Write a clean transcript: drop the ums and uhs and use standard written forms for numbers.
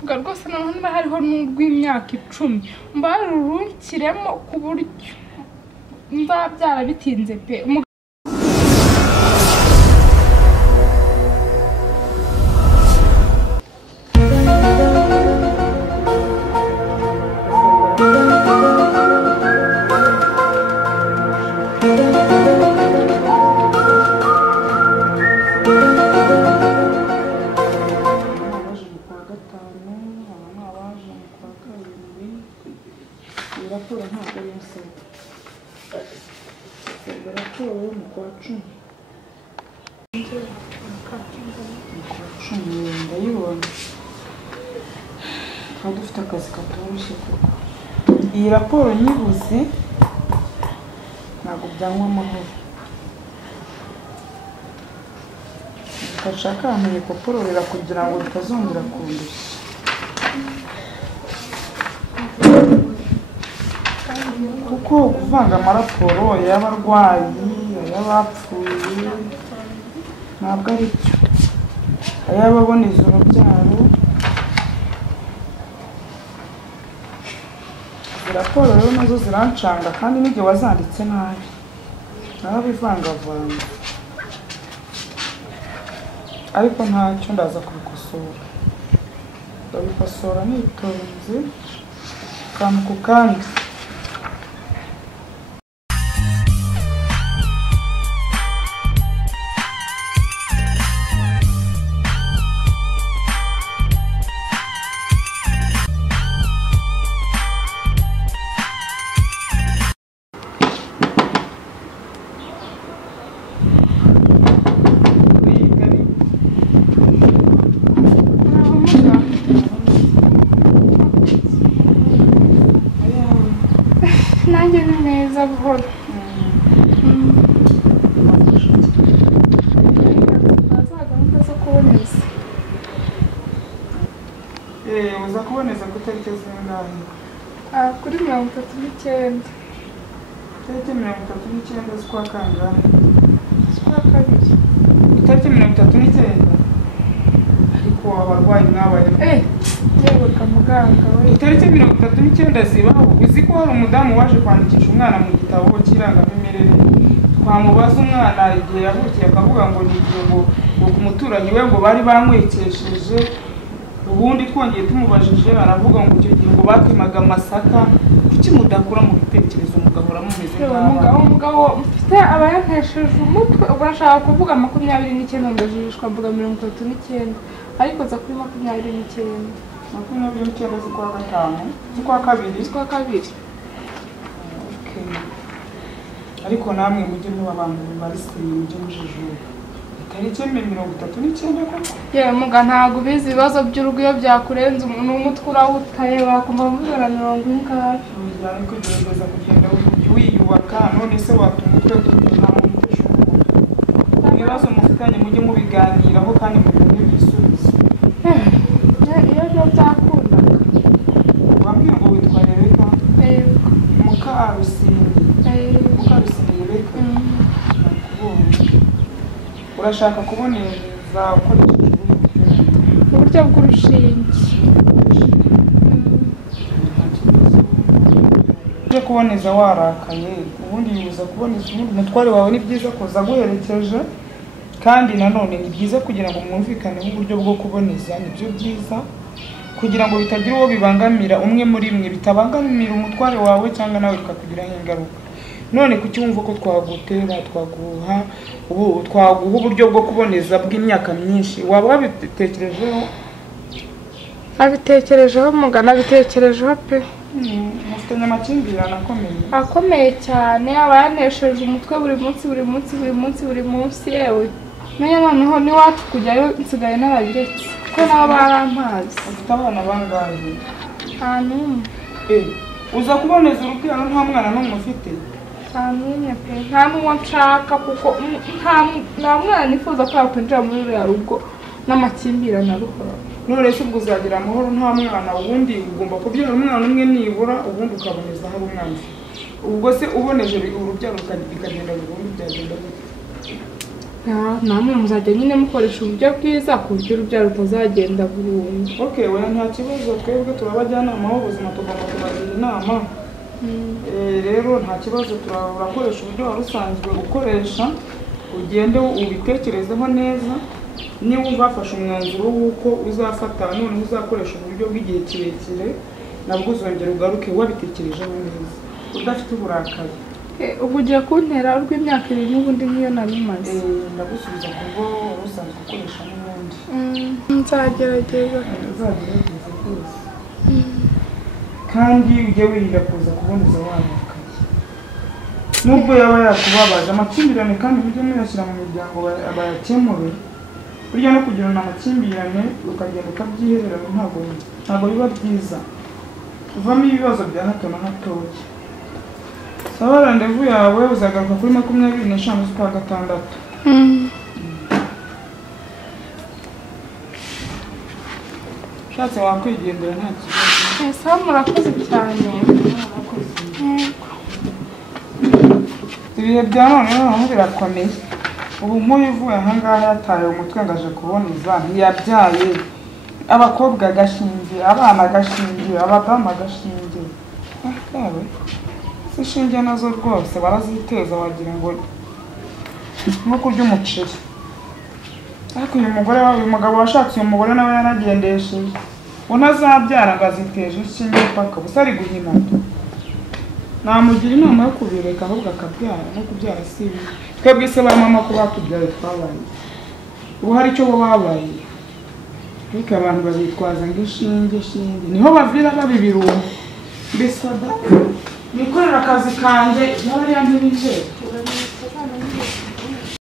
ubwo rwose noneho hariho n'urw'imyaka 10 mbarurukiremo ku buryo nzabyara bitinze pe. dufite akazi katoroshye koko. Iyi raporo nyibuze ntabwo byanywa amahoro. Ndashaka ahantu yikopororera kugira ngo bitazongera kundushya. Kuko kuvanga amaraporo y'abarwayi y'abapfuye ntabwo ari byo. Ay'ababoneza urubyaro. Raporo rero nazo zirancanga kandi n'igihe wazanditse nabi narabivangavanga, ariko ntacyo ndaza kubikosora. Ndabikosora nitonze akantu ku kandi. Nanjye ni neza buhoro. Uza kuboneza ku itariki zingahe? Kuri 39. Itariki 39 z'ukwa kangahe? Z'ukwa kabiri. Itariki 39? Ariko abarwayi mwabaye. Yewe muganga we. Itariki 39 zibaho. Uzi ko hari umudamu waje kwandikisha umwana mu gitabo cy'irangamimerere. Twamubaza umwana igihe yavukiye akavuga ngo ni igihe ngo ku muturanyi we ngo bari bamwekesheje. Ubundi twongeye tumubajije aravuga ngo icyo gihe ngo bakimaga amasaka. Kuki mudakura mu bitekerezo mugahora mumeze nk'aba? Umugabo mfite abayantesheje umutwe. Urashaka kuvuga 29 ndajishwa mvuga 39. Ariko za kuri 29. 29 z'ukwa gatanu z'ukwa kabiri. Okay. Ariko namwe mujye muba abantu barisiye mujye mujijura. Itariki 39 koko. Yewe muga ntago bizi ibibazo by'urugo iyo byakurenza umuntu umutwe urawutaye bakumva mvugana 40. Ujyane kugerageza kugenda wiyubaka none se watumutwe nta muntu ushoboye. Ibibazo mufitanye mujye mubiganiraho kandi mugire ibisubizo. Iyo byo byakunda. Wambwira ngo witwa Rebeka? Mukarusine. Mukarusine Rebeka. Urashaka kuboneza ukoresheje uburyo bw'urushinge. Uje kuboneza warakaye, ubundi yuza kuboneza umutware wawe ni byiza kuza guherekeje, kandi nanone ni byiza kugira ngo mwumvikane uburyo bwo kuboneza nibyo byiza, kugira ngo bitagira uwo bibangamira umwe muri mwe, bitabangamira umutware wawe cyangwa nawe bikakugiraho ingaruka. None kucyumva ko twagutera twaguha uburyo bwo kuboneza bw'imyaka myinshi, waba wabitekerejeho? Abitekerejeho mugana bitekerejeho pe. Mufitanye amakimbirane akomeye cyane, abayanesheje umutwe buri munsi yewe. Nanya noneho ni wacu kujyayo nsigaye n'abagiretse ko nabo barampazi. Ufite abana bangahe? Hano. Uza kuboneza urubyaro nta mwana n'umwe ufite? Hano pe. Nta n'uwo nshaka kuko nta mwana nifuza ko yakwinjira muri uriya rugo n'amakimbirane aruhora. None se ubwo uzagira amahoro nta mwana, ubundi ugomba kubyara umwana umwe nibura, ubundi ukaboneza aho umwana. Ubwo se uboneje urubyaro bikagenda burundu byagenda gute? namwe muzajya nyine mukoresha uburyo bwiza ku buryo urubyaro rutazagenda burundu. Okay, oya nta kibazo, twebwe turabajyanama b'ubuzima tugomba kubagira inama. Rero nta kibazo, turakoresha uburyo wari usanzwe ukoresha, ugende ubitekerezeho neza. Niba uzafashe umwanzuro w'uko uzafata none uzakoresha uburyo bw'igihe kirekire, nabwo uzongera ugaruke wabitekerejeho neza udafite uburakari. Ubu ugiye kuntera urw'imyaka 2 n'ubundi niyo nabimaze. Ndagusubiza ku bwo wari usanzwe ukoresha n'ubundi. Nzagerageza rwose. Kandi ujye wirinda kuza kuboneza warakaye. Nubwo yaba yakubabaje amakimbirane kandi mujye muyashyira mu miryango bayakemure. Burya no kugirana amakimbirane ukagenda ukabyiherera ntabwo biba byiza. Uvamo ibibazo bya hato na hatoya. Sawa, randevu yawe uzagaruka kuri 25 z'ukwa gatandatu. Shatse wakwigendera nta kibazo. Sawa, murakoze cyane. Ibihe bya none noneho birakomeye. Ubu nk'ubivuye ahangaha yataye umutwe ngaje kuboneza ntiyabyaye. Abakobwa gashinge, abana gashinge, abadamu gashinge. Yawe ishinge nazo rwose baraziteza wagira ngo nko kurya umuceri. Ariko uyu mugabo washatse uyu mugore nawe yaragendesheje. Unazabyara ngaziteje ishinge paka busa ari guhina. Namugira inama yo kubireka ahubwo akabyara no kubyara sibi. Twebwe se ba mama ko batubyaye twabaye. Ubu hari icyo babaye. Ariko abantu babitwaza ngo ishinge. Niho bavira babibirunga. Mbese nikorera akazi kanje yaba yambirije.